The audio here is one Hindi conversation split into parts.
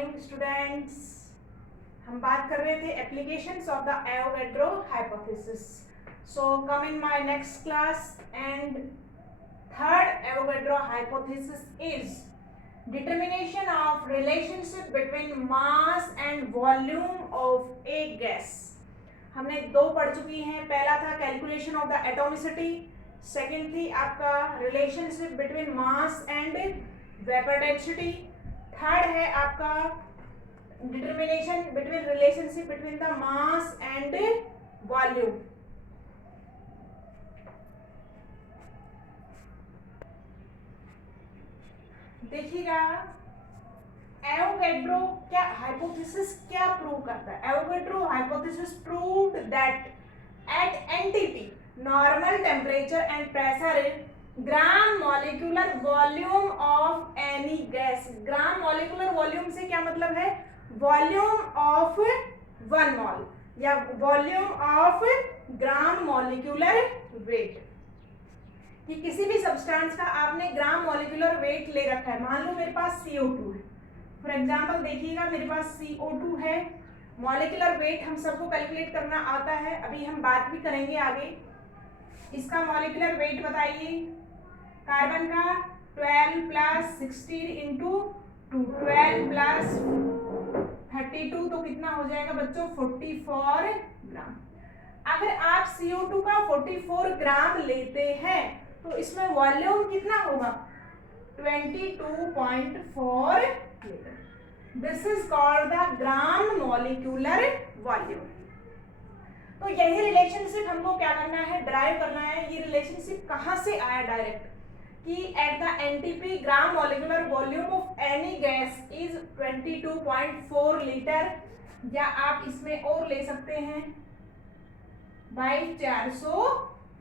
Morning students. हम बात कर रहे थे applications of the Avogadro hypothesis. So come in my next class and third Avogadro hypothesis is determination of relationship between mass and volume of A gas. हमने दो पढ़ चुकी हैं। पहला था calculation of the atomicity, second थी आपका relationship between mass and vapour density, third है आपका determination between relationship between the mass and volume. देखिएगा एवोगैड्रो क्या हाइपोथेसिस क्या प्रूव करता है। Avogadro hypothesis proved that at NTP normal temperature and pressure gram molecular volume of any gas. Gram molecular volume से क्या मतलब है? वॉल्यूम ऑफ वन मॉल या volume of gram molecular weight. कि किसी भी सब्सटेंस का आपने ग्राम मॉलिक्यूलर वेट ले रखा है। मान लो मेरे पास CO2 है, फॉर एग्जाम्पल देखिएगा मेरे पास CO2 है। मॉलिक्यूलर वेट हम सबको कैलकुलेट करना आता है, अभी हम बात भी करेंगे आगे। इसका मॉलिक्यूलर वेट बताइए। कार्बन का 12 प्लस 16 इंटू 2, 12 प्लस 32 तो कितना हो जाएगा बच्चों? 44 ग्राम। अगर आप CO2 का 44 ग्राम लेते हैं तो इसमें वॉल्यूम कितना होगा? 22.4 litre. This is called the gram molecular volume. तो यही रिलेशनशिप हमको क्या करना है? ड्राइव करना है। ये रिलेशनशिप कहाँ से आया? डायरेक्ट कि at the NTP gram molecular volume of any gas is 22.4 litre, या आप इसमें और ले सकते हैं बाई 400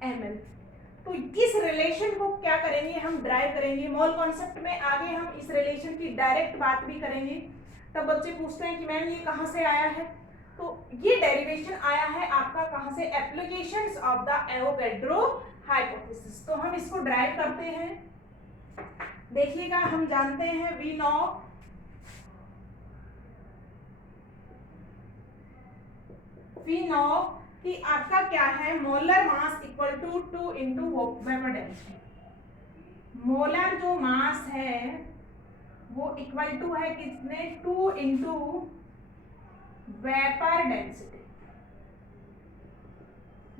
ml। तो इस रिलेशन को क्या करेंगे? हम ड्राइव करेंगे। मोल कॉन्सेप्ट में आगे हम इस रिलेशन की डायरेक्ट बात भी करेंगे। तब बच्चे पूछते हैं कि मैम ये कहाँ से आया है? तो ये डेरिवेशन आया है आपका कहाँ से? Applications of the Avogadro hypothesis. तो हम इसको ड्राइव करते हैं। देखिएगा हम जानते हैं वी नो कि आपका क्या है? Molar mass equal to 2 into vapour density. Molar जो मास है वो इक्वल टू है कितने? 2 into vapour density.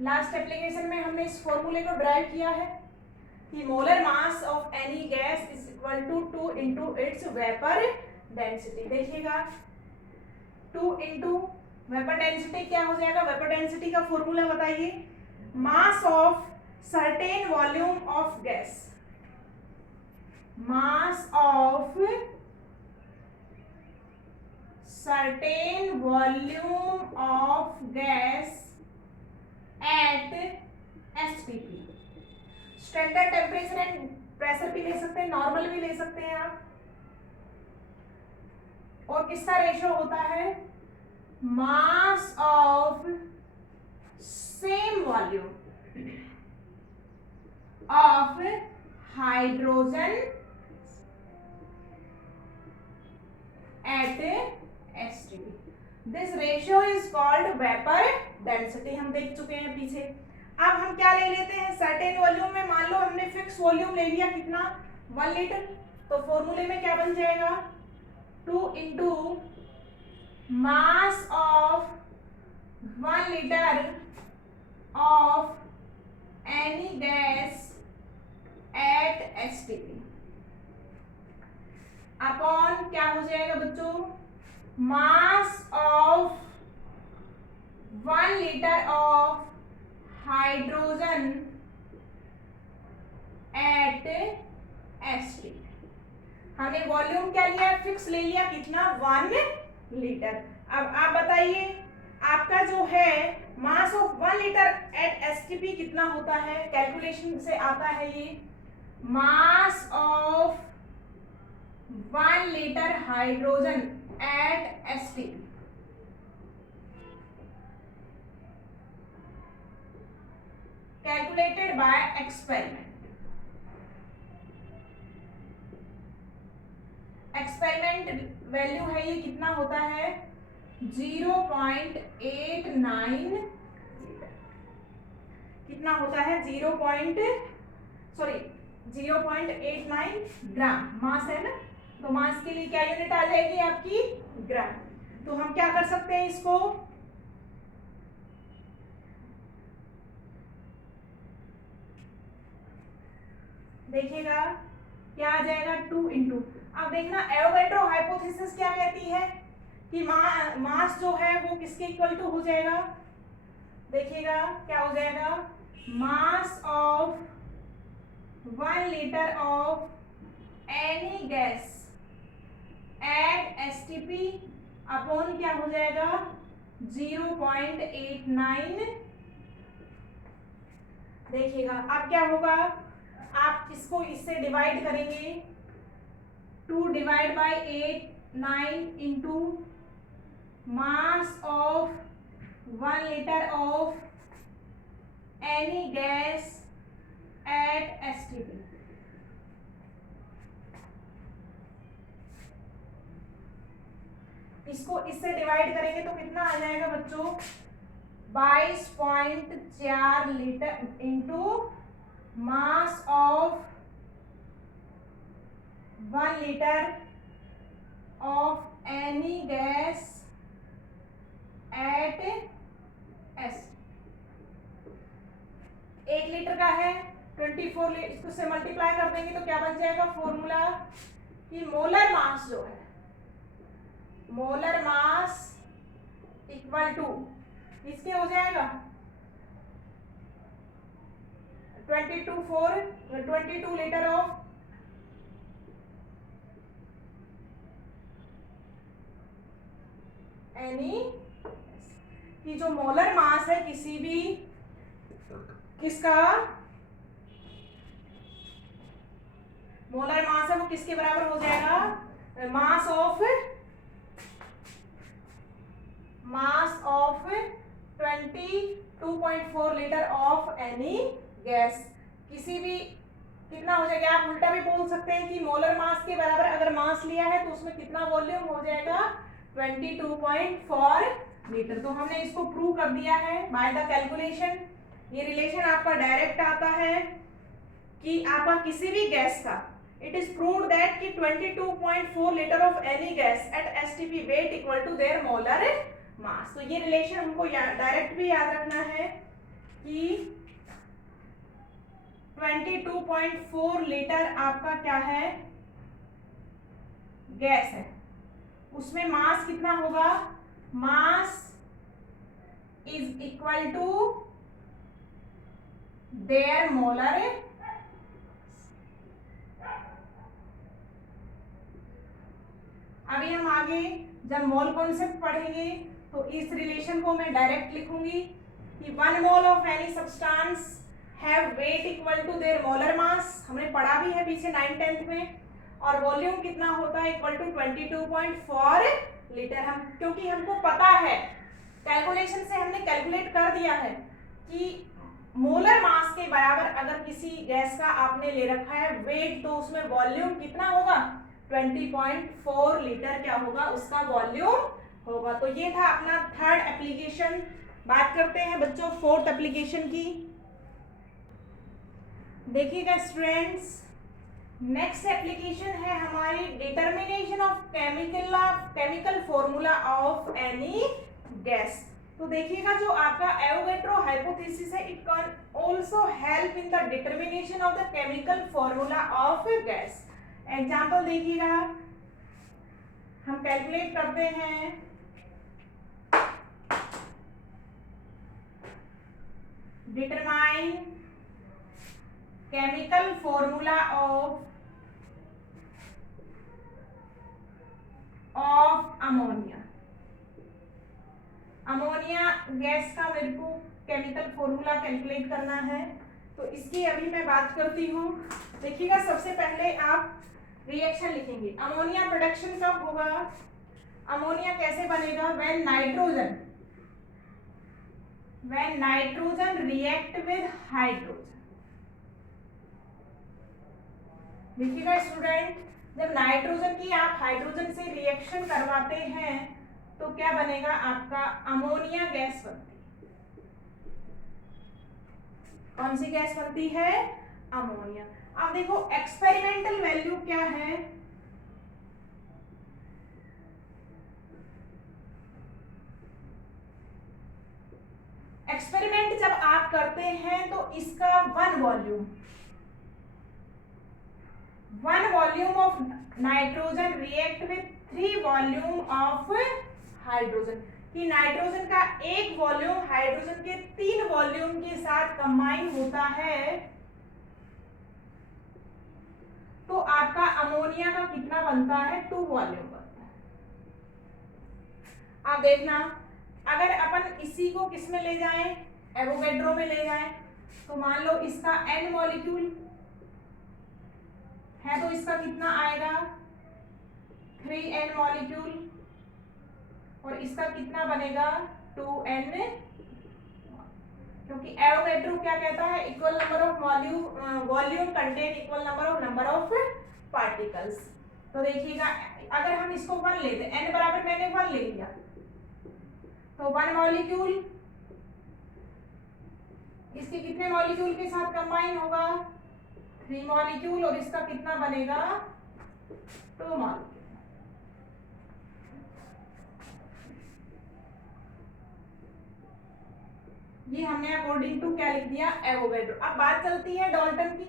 Last application में हमने इस फॉर्मूले को ड्राइव किया है कि molar mass of any gas is equal to 2 into its vapour density. देखिएगा 2 इंटू वेपर डेंसिटी क्या हो जाएगा? वेपर डेंसिटी का फॉर्मूला बताइए। Mass of certain volume of gas, mass of certain volume of gas at STP। Standard temperature and pressure भी ले सकते हैं, नॉर्मल भी ले सकते हैं आप। और किसका रेशो होता है? Mass of same volume of hydrogen at STP। This ratio is called vapour density. हम देख चुके हैं पीछे। अब हम क्या ले लेते हैं? सर्टेन वॉल्यूम में मान लो हमने फिक्स वॉल्यूम ले लिया कितना? 1 लीटर। तो फॉर्मूले में क्या बन जाएगा? 2 into mass of 1 litre of any gas at STP upon क्या हो जाएगा बच्चों? Mass of 1 litre of hydrogen at STP। हमने वॉल्यूम क्या लिया? फिक्स ले लिया कितना? 1 लीटर। अब आप बताइए आपका जो है mass of 1 litre at STP कितना होता है? कैलकुलेशन से आता है ये। Mass of 1 litre hydrogen at STP calculated by experiment. Experiment value है ये कितना होता है 0.89 कितना होता है 0.89 ग्राम मास है ना। तो मास के लिए क्या यूनिट आ जाएगी आपकी ग्राम। तो हम क्या कर सकते हैं इसको देखिएगा क्या आ जाएगा 2 इंटू। अब देखना एवोगैड्रो हाइपोथेसिस क्या कहती है कि मास जो है वो किसके इक्वल टू हो जाएगा। देखिएगा क्या हो जाएगा मास of 1 litre of any gas at STP upon क्या हो जाएगा 0.89। देखिएगा अब क्या होगा आप इसको इससे डिवाइड करेंगे 2 divide by 8 9 into mass of 1 litre of any gas at STP. इसको इससे डिवाइड करेंगे तो कितना आ जाएगा बच्चों 22.4 litre into mass of 1 litre of any gas eight S. 1 litre का है 24 इसको से मल्टीप्लाई कर देंगे तो क्या बन जाएगा फॉर्मूला कि मोलर मास जो है मोलर मास इक्वल टू इसके हो जाएगा 22 लीटर ऑफ एनी कि जो मोलर मास है किसी भी किसका मोलर मास है वो किसके बराबर हो जाएगा mass of 22.4 litre of any gas. किसी भी कितना हो जाएगा आप उल्टा भी बोल सकते हैं कि मोलर मास के बराबर अगर मास लिया है तो उसमें कितना वॉल्यूम हो जाएगा 22.4 लीटर। तो हमने इसको प्रूव कर दिया है बाय द कैलकुलेशन। ये रिलेशन आपका डायरेक्ट आता है कि आपका किसी भी गैस का इट इज प्रूव्ड दैट कि 22.4 litre of any gas at STP weight equal to their molar mass. तो ये रिलेशन हमको डायरेक्ट भी याद रखना है कि 22.4 लीटर आपका क्या है गैस है उसमें मास कितना होगा mass is equal to their molar. अभी हम आगे जब मोल कॉन्सेप्ट पढ़ेंगे तो इस रिलेशन को मैं डायरेक्ट लिखूंगी कि 1 mole of any substance have weight equal to their molar mass. हमने पढ़ा भी है पीछे 9th में। और वॉल्यूम कितना होता है इक्वल टू 22.4 लीटर। हम क्योंकि हमको पता है कैलकुलेशन से हमने कैलकुलेट कर दिया है कि मोलर मास के बराबर अगर किसी गैस का आपने ले रखा है वेट तो उसमें वॉल्यूम कितना होगा 20.4 लीटर क्या होगा उसका वॉल्यूम होगा। तो ये था अपना 3rd एप्लीकेशन। बात करते हैं बच्चों 4th एप्लीकेशन की। देखिएगा स्टूडेंट्स नेक्स्ट एप्लीकेशन है हमारी determination of chemical formula of any gas. तो देखिएगा जो आपका एवोगैड्रो हाइपोथेसिस है it can also help in the determination of the chemical formula of gas. Example देखिएगा हम कैलकुलेट करते हैं determine chemical formula of ammonia. Ammonia gas का मेरे को केमिकल फॉर्मूला कैलकुलेट करना है तो इसकी अभी मैं बात करती हूँ। देखिएगा सबसे पहले आप रिएक्शन लिखेंगे। अमोनिया प्रोडक्शन कब होगा अमोनिया कैसे बनेगा when nitrogen react with hydrogen. देखिएगा स्टूडेंट जब नाइट्रोजन की आप हाइड्रोजन से रिएक्शन करवाते हैं तो क्या बनेगा, आपका अमोनिया गैस बनती है। कौन सी गैस बनती है, अमोनिया। अब देखो एक्सपेरिमेंटल वैल्यू क्या है, एक्सपेरिमेंट जब आप करते हैं तो इसका one volume of nitrogen react with 3 volume of hydrogen, कि नाइट्रोजन का एक वॉल्यूम हाइड्रोजन के 3 वॉल्यूम के साथ कंबाइन होता है तो आपका अमोनिया का कितना बनता है, 2 वॉल्यूम बनता है। आप देखना, अगर अपन इसी को किस में ले जाएं, एवोगैड्रो में ले जाएं, तो मान लो इसका n मॉलिक्यूल है तो इसका कितना आएगा, 3n मॉलिक्यूल, और इसका कितना बनेगा, 2n, क्योंकि एवोगैड्रो क्या कहता है, equal number of volume contain equal number of particles. तो देखिएगा अगर हम इसको 1 लेते, n बराबर मैंने 1 ले लिया, तो 1 मॉलिक्यूल इसके कितने मॉलिक्यूल के साथ कंबाइन होगा, 3 मॉलिक्यूल, और इसका कितना बनेगा, 2 मॉलिक्यूल। ये हमने अकॉर्डिंग टू क्या लिख दिया, एवोगैड्रो। अब बात चलती है डाल्टन की।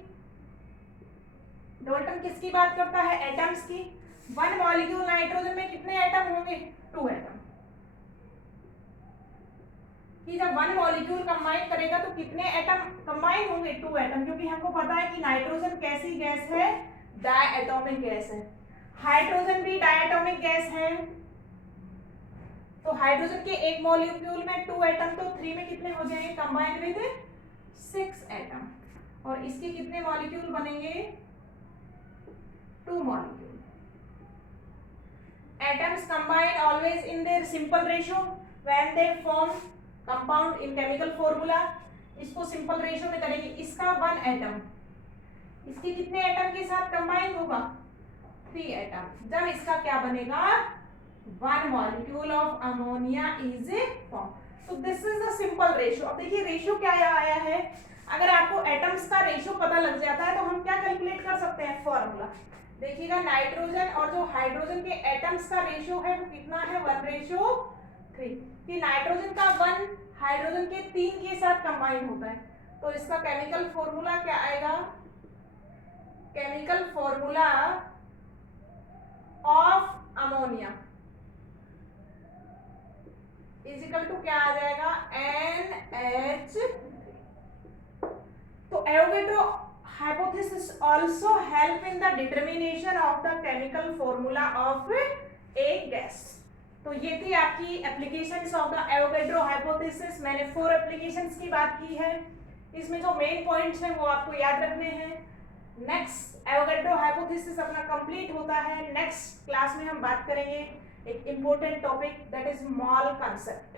डाल्टन किसकी बात करता है, एटम्स की। 1 मॉलिक्यूल नाइट्रोजन में कितने एटम होंगे, 2 एटम। कि जब 1 मॉलिक्यूल कंबाइन करेगा तो कितने एटम कंबाइन होंगे, 2 एटम, क्योंकि हमको पता है कि नाइट्रोजन कैसी गैस है, डायएटॉमिक गैस है। हाइड्रोजन भी डायएटॉमिक गैस है, तो हाइड्रोजन के एक मॉलिक्यूल में 2 एटम, तो 3 में कितने हो जाएंगे, कंबाइन विद 6 एटम, और इसके कितने मॉलिक्यूल बनेंगे, 2 molecule. Atoms combine always in their simple ratio when they form compound in chemical formula। इसको सिंपल रेशियो में करेंगे, इसका 1 एटम इसके कितने एटम के साथ कंबाइन होगा, 3 एटम, जब इसका क्या बनेगा, 1 molecule of ammonia is form. तो this is the simple ratio. अब देखिए रेशियो क्या आया है, अगर आपको एटम्स का रेशियो पता लग जाता है तो हम क्या कैलकुलेट कर सकते हैं, फॉर्मूला। देखिएगा नाइट्रोजन और जो हाइड्रोजन के एटम्स का रेशियो है वो कितना है, 1:3, कि नाइट्रोजन का 1 हाइड्रोजन के 3 के साथ कंबाइन होता है, तो इसका केमिकल फॉर्मूला क्या आएगा, chemical formula of ammonia is equal to क्या आ जाएगा, NH3। तो Avogadro hypothesis also help in the determination of the chemical formula of a gas। तो ये थी आपकी applications of the Avogadro hypothesis. मैंने 4 एप्लीकेशंस की बात की है, इसमें जो मेन पॉइंट्स हैं वो आपको याद रखने हैं। नेक्स्ट एवोगैड्रो हाइपोथेसिस अपना कंप्लीट होता है, नेक्स्ट क्लास में हम बात करेंगे एक important topic that is mole concept.